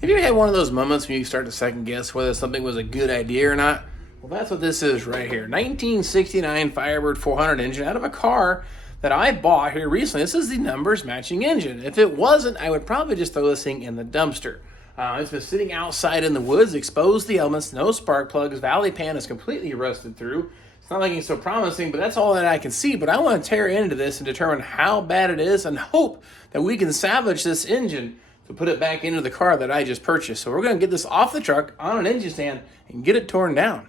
Have you ever had one of those moments when you start to second guess whether something was a good idea or not? Well, that's what this is right here. 1969 Firebird 400 engine out of a car that I bought here recently. This is the numbers matching engine. If it wasn't, I would probably just throw this thing in the dumpster. It's been sitting outside in the woods, exposed to the elements, no spark plugs, valley pan is completely rusted through. It's not looking so promising, but that's all that I can see. But I want to tear into this and determine how bad it is and hope that we can salvage this engine to put it back into the car that I just purchased. So we're going to get this off the truck on an engine stand and get it torn down.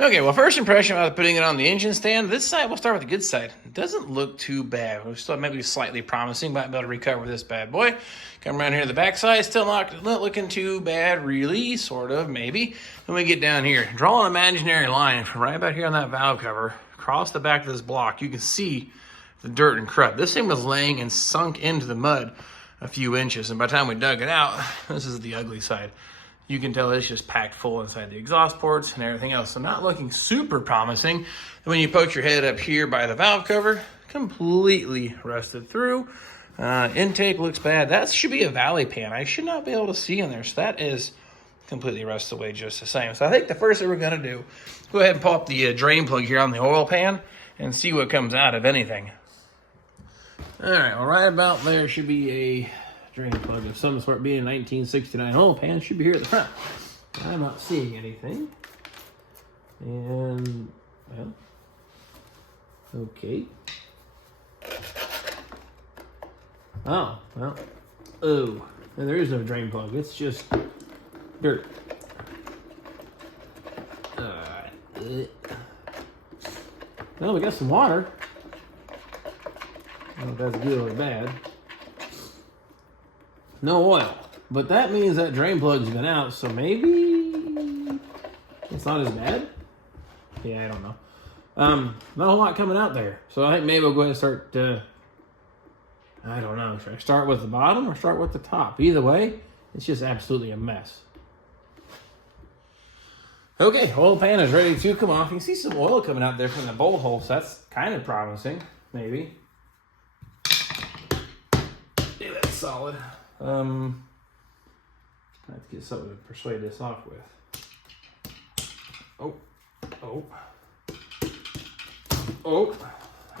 Okay, well, first impression about putting it on the engine stand, this side, we'll start with the good side. It doesn't look too bad. We're still maybe slightly promising, might be able to recover this bad boy. Come around here to the back side, still not looking too bad, really, sort of, maybe. Then we get down here, draw an imaginary line from right about here on that valve cover, across the back of this block. You can see the dirt and crud. This thing was laying and sunk into the mud a few inches, and by the time we dug it out, this is the ugly side. You can tell it's just packed full inside the exhaust ports and everything else. So not looking super promising. And when you poke your head up here by the valve cover, completely rusted through. Intake looks bad. That should be a valley pan. I should not be able to see in there. So that is completely rusted away just the same. So I think the first thing we're going to do, go ahead and pop the drain plug here on the oil pan and see what comes out of anything. All right, well, right about there should be a drain plug of some sort, being a 1969 oil pan. Should be here at the front. I'm not seeing anything. And, well, okay. Oh, well, oh, and there is no drain plug. It's just dirt. Well, we got some water. I don't know if that's good or bad. No oil, but that means that drain plug's been out, so maybe it's not as bad. Yeah, I don't know. Not a whole lot coming out there, so I think maybe we'll go ahead and start. I don't know. Should I start with the bottom or start with the top? Either way, it's just absolutely a mess. Okay, oil pan is ready to come off. You can see some oil coming out there from the bolt hole, so that's kind of promising. Maybe. Yeah, that's solid. I have to get something to persuade this off with. Oh.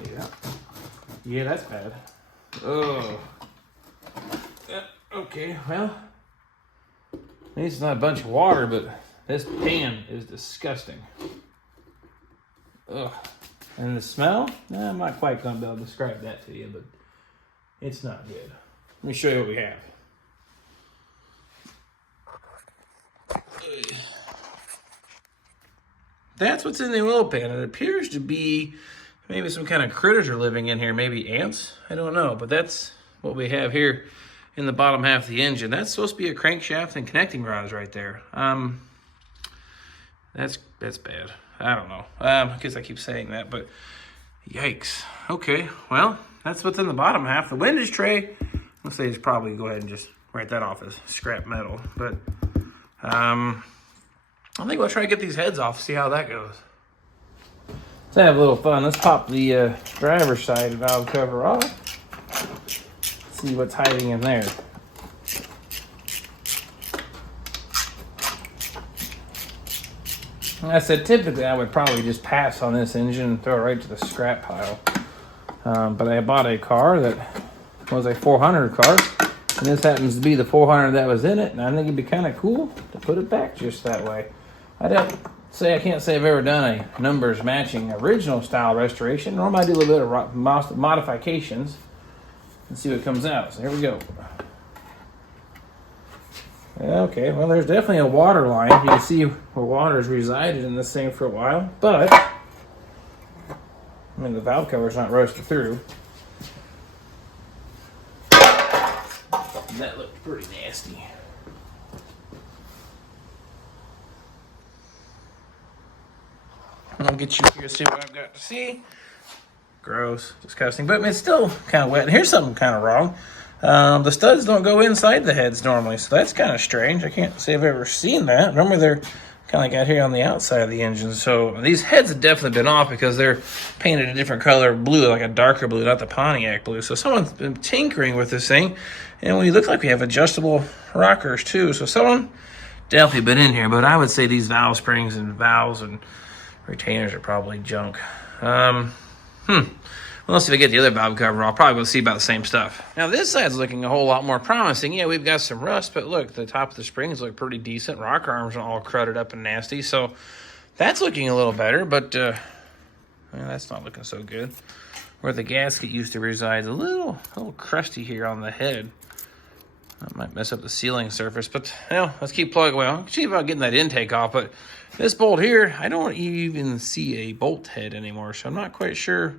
Yeah. Yeah, that's bad. Oh. Yeah, okay, well. Maybe it's not a bunch of water, but this pan is disgusting. Ugh. And the smell? I'm not quite going to be able to describe that to you, but it's not good. Let me show you what we have. That's what's in the oil pan. It appears to be maybe some kind of critters are living in here, maybe ants. I don't know, but that's what we have here in the bottom half of the engine. That's supposed to be a crankshaft and connecting rods right there. That's bad. I don't know. I guess I keep saying that, but yikes. Okay, well, that's what's in the bottom half. The windage tray, let's say, is probably go ahead and just write that off as scrap metal, but I think we'll try to get these heads off, see how that goes. Let's have a little fun. Let's pop the driver's side valve cover off. See what's hiding in there. Like I said, typically I would probably just pass on this engine and throw it right to the scrap pile. But I bought a car that was a 400 car. And this happens to be the 400 that was in it, and I think it'd be kind of cool to put it back just that way. I can't say I've ever done a numbers matching original style restoration. Normally I do a little bit of modifications and see what comes out. So here we go. Okay, well, there's definitely a water line. You can see where water has resided in this thing for a while, but I mean, the valve cover's not rusted through. That looked pretty nasty. I'll get you here to see what I've got to see. Gross, disgusting, but it's still kind of wet. And here's something kind of wrong. The studs don't go inside the heads normally, so that's kind of strange. I can't say I've ever seen that. Normally they're kind of like out here on the outside of the engine. So these heads have definitely been off because they're painted a different color blue, like a darker blue, not the Pontiac blue. So someone's been tinkering with this thing, and we look like we have adjustable rockers too. So someone definitely been in here, but I would say these valve springs and valves and retainers are probably junk. Well, let's see if I get the other valve cover. I'll probably go see about the same stuff. Now, this side's looking a whole lot more promising. Yeah, we've got some rust, but look, the top of the springs look pretty decent. Rocker arms are all cruded up and nasty, so that's looking a little better, but well, that's not looking so good. Where the gasket used to reside, a little crusty here on the head. That might mess up the sealing surface, but let's keep plugging. Well, see about getting that intake off, but this bolt here, I don't even see a bolt head anymore, so I'm not quite sure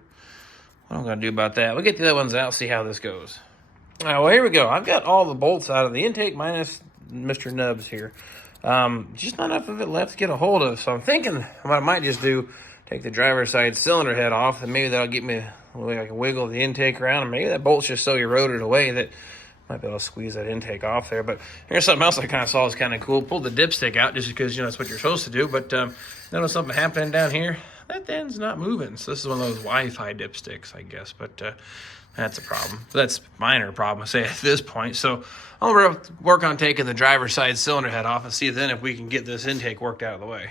what I'm going to do about that. We'll get the other ones out, see how this goes. All right, well, here we go. I've got all the bolts out of the intake minus Mr. Nubs here. Just not enough of it left to get a hold of, so I'm thinking what I might just do, take the driver's side cylinder head off, and maybe that'll get me a way I can wiggle the intake around, and maybe that bolt's just so eroded away that might be able to squeeze that intake off there. But here's something else I kind of saw is kind of cool. Pulled the dipstick out just because, that's what you're supposed to do. But notice something happening down here. That end's not moving. So this is one of those Wi-Fi dipsticks, I guess. But that's a problem. That's a minor problem, I say, at this point. So I'll work on taking the driver's side cylinder head off and see then if we can get this intake worked out of the way.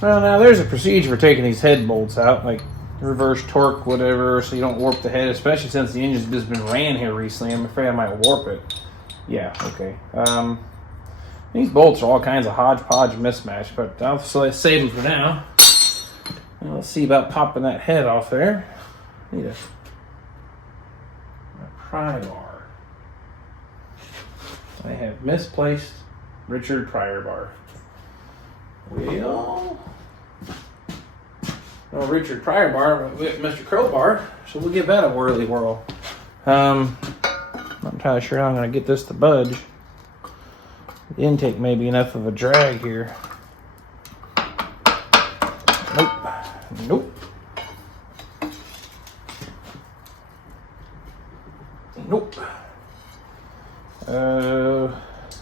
Well, now there's a procedure for taking these head bolts out, like reverse torque, whatever, so you don't warp the head, especially since the engine's just been ran here recently. I'm afraid I might warp it. Yeah, okay. These bolts are all kinds of hodgepodge mismatch, but I'll save them for now. Now let's see about popping that head off there. Need a pry bar. I have misplaced Richard Pryor bar. Well, no Richard Pryor bar, but we have Mr. Crowbar, so we'll give that a whirly whirl. Not entirely sure how I'm going to get this to budge. The intake may be enough of a drag here. Nope.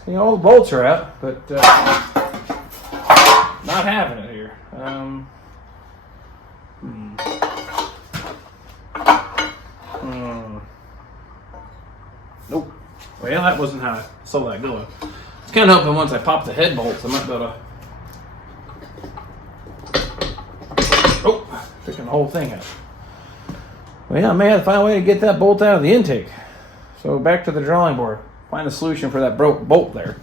All the bolts are out, but not having it here. Nope. Well, that wasn't how I saw that going. I was kind of hoping once I pop the head bolts, I might be able to. Oh, taking the whole thing out. Well, I may have to find a way to get that bolt out of the intake. So back to the drawing board. Find a solution for that bolt there.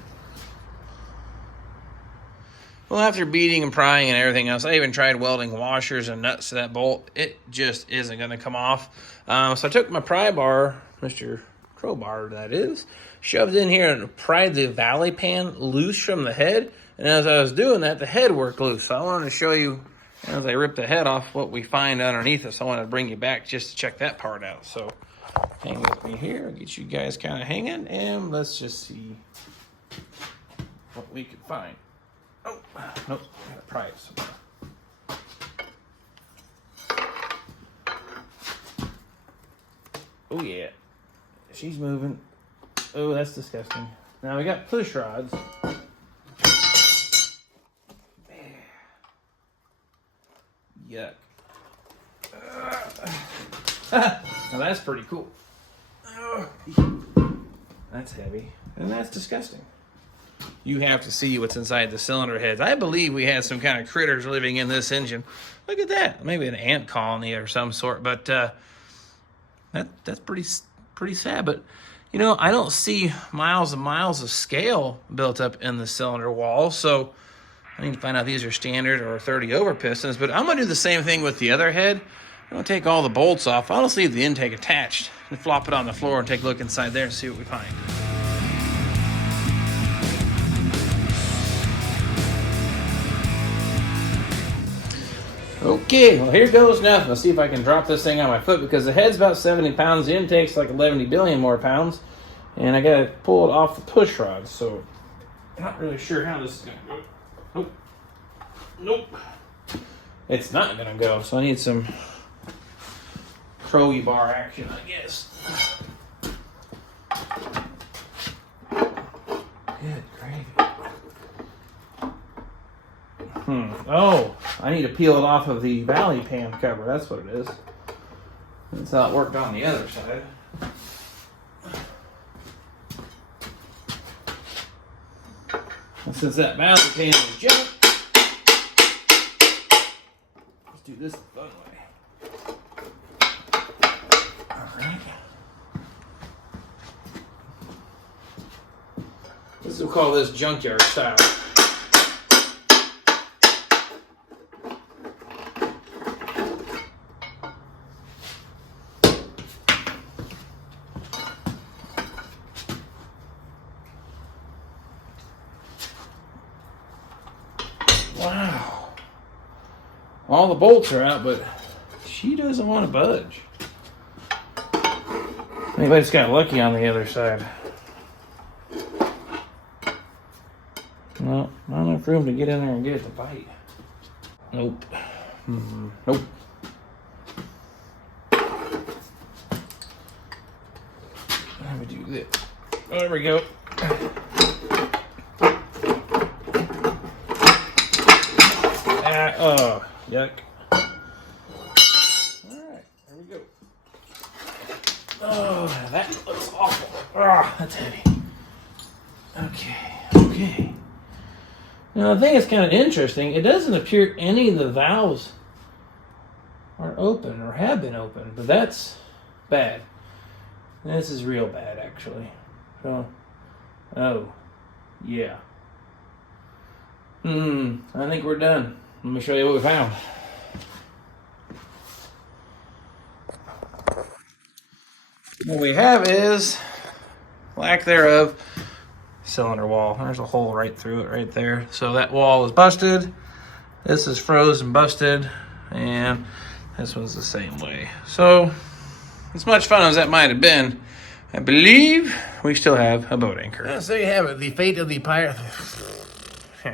Well, after beating and prying and everything else, I even tried welding washers and nuts to that bolt. It just isn't going to come off. So I took my pry bar, Mr. Crowbar that is, shoved in here and pried the valley pan loose from the head. And as I was doing that, the head worked loose. So I wanted to show you, as I rip the head off, what we find underneath it. So I wanted to bring you back just to check that part out. So hang with me here. I'll get you guys kind of hanging, and let's just see what we can find. Oh, nope, I gotta pry it somewhere. Oh yeah, she's moving. Oh, that's disgusting. Now we got push rods. Yuck. Now that's pretty cool. That's heavy, and that's disgusting. You have to see what's inside the cylinder heads. I believe we had some kind of critters living in this engine. Look at that. Maybe an ant colony or some sort, but that's pretty sad. But I don't see miles and miles of scale built up in the cylinder wall, so I need to find out if these are standard or 30 over pistons. But I'm gonna do the same thing with the other head. I'm gonna take all the bolts off. I'll just leave the intake attached and flop it on the floor and take a look inside there and see what we find. Okay, well here goes nothing. Let's see if I can drop this thing on my foot because the head's about 70 pounds, the intake's like 11 billion more pounds, and I gotta pull it off the push rod, so I'm not really sure how this is gonna go. Nope. It's not gonna go, so I need some Crowy bar action, I guess. Good gravy. Oh, I need to peel it off of the valley pan cover. That's what it is. That's how it worked on the other side. And since that valley pan is junk, let's do this the fun way. Alright. We'll call this junkyard style. Wow. All the bolts are out, but she doesn't want to budge. Anybody just got lucky on the other side. No, not enough room to get in there and get it to bite. Nope. Nope. Let me do this. Oh, there we go. Oh, yuck. Alright, there we go. Oh, that looks awful. Ah, that's heavy. Okay. Now, I think it's kind of interesting. It doesn't appear any of the valves are open or have been open, but that's bad. This is real bad, actually. So, oh, yeah. I think we're done. Let me show you what we found. What we have is, lack thereof, cylinder wall. There's a hole right through it right there. So that wall is busted. This is frozen, busted, and this one's the same way. So, as much fun as that might have been, I believe we still have a boat anchor. So there you have it, the fate of the pirate.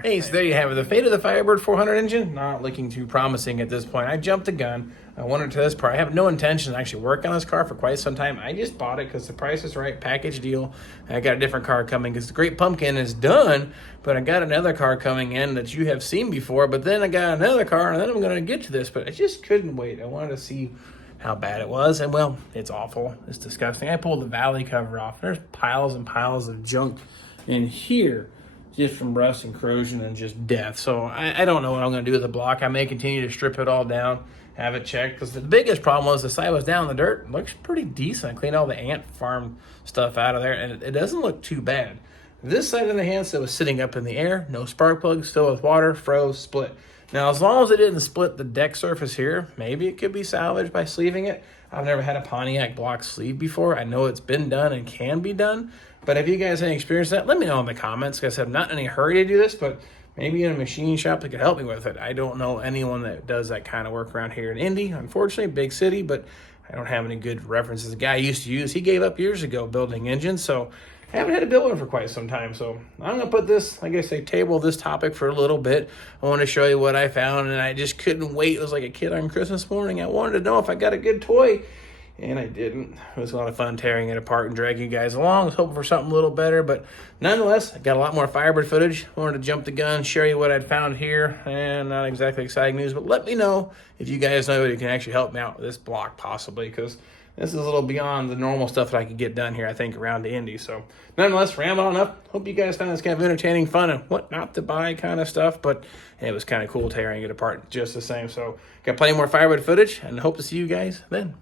Hey, so there you have it. The fate of the Firebird 400 engine, not looking too promising at this point. I jumped the gun. I wanted to this part. I have no intention to actually work on this car for quite some time. I just bought it because the price is right, package deal. I got a different car coming because the Great Pumpkin is done, but I got another car coming in that you have seen before, but then I got another car, and then I'm going to get to this, but I just couldn't wait. I wanted to see how bad it was, and well, it's awful. It's disgusting. I pulled the valley cover off. There's piles and piles of junk in here, just from rust and corrosion and just death. So I don't know what I'm going to do with the block. I may continue to strip it all down, have it checked, because the biggest problem was the side was down in the dirt. It looks pretty decent. I cleaned all the ant farm stuff out of there, and it doesn't look too bad. This side of the handset was sitting up in the air, no spark plugs, still with water, froze, split. Now, as long as it didn't split the deck surface here, maybe it could be salvaged by sleeving it. I've never had a Pontiac block sleeve before. I know it's been done and can be done, but if you guys have any experience with that, let me know in the comments. Like I said, I'm not in any hurry to do this, but maybe in a machine shop that could help me with it. I don't know anyone that does that kind of work around here in Indy. Unfortunately, big city, but I don't have any good references. The guy I used to use, he gave up years ago building engines, so I haven't had to build one for quite some time. So I'm going to put this, like I say, table this topic for a little bit. I want to show you what I found, and I just couldn't wait. It was like a kid on Christmas morning. I wanted to know if I got a good toy, and I didn't. It was a lot of fun tearing it apart and dragging you guys along. I was hoping for something a little better, but nonetheless, I got a lot more Firebird footage. I wanted to jump the gun, show you what I'd found here, and not exactly exciting news, but let me know if you guys know you can actually help me out with this block possibly, because this is a little beyond the normal stuff that I could get done here, I think, around the Indy. So, nonetheless, ramble on up. Hope you guys found this kind of entertaining, fun, and what not to buy kind of stuff. But it was kind of cool tearing it apart just the same. So, got plenty more Firebird footage, and hope to see you guys then.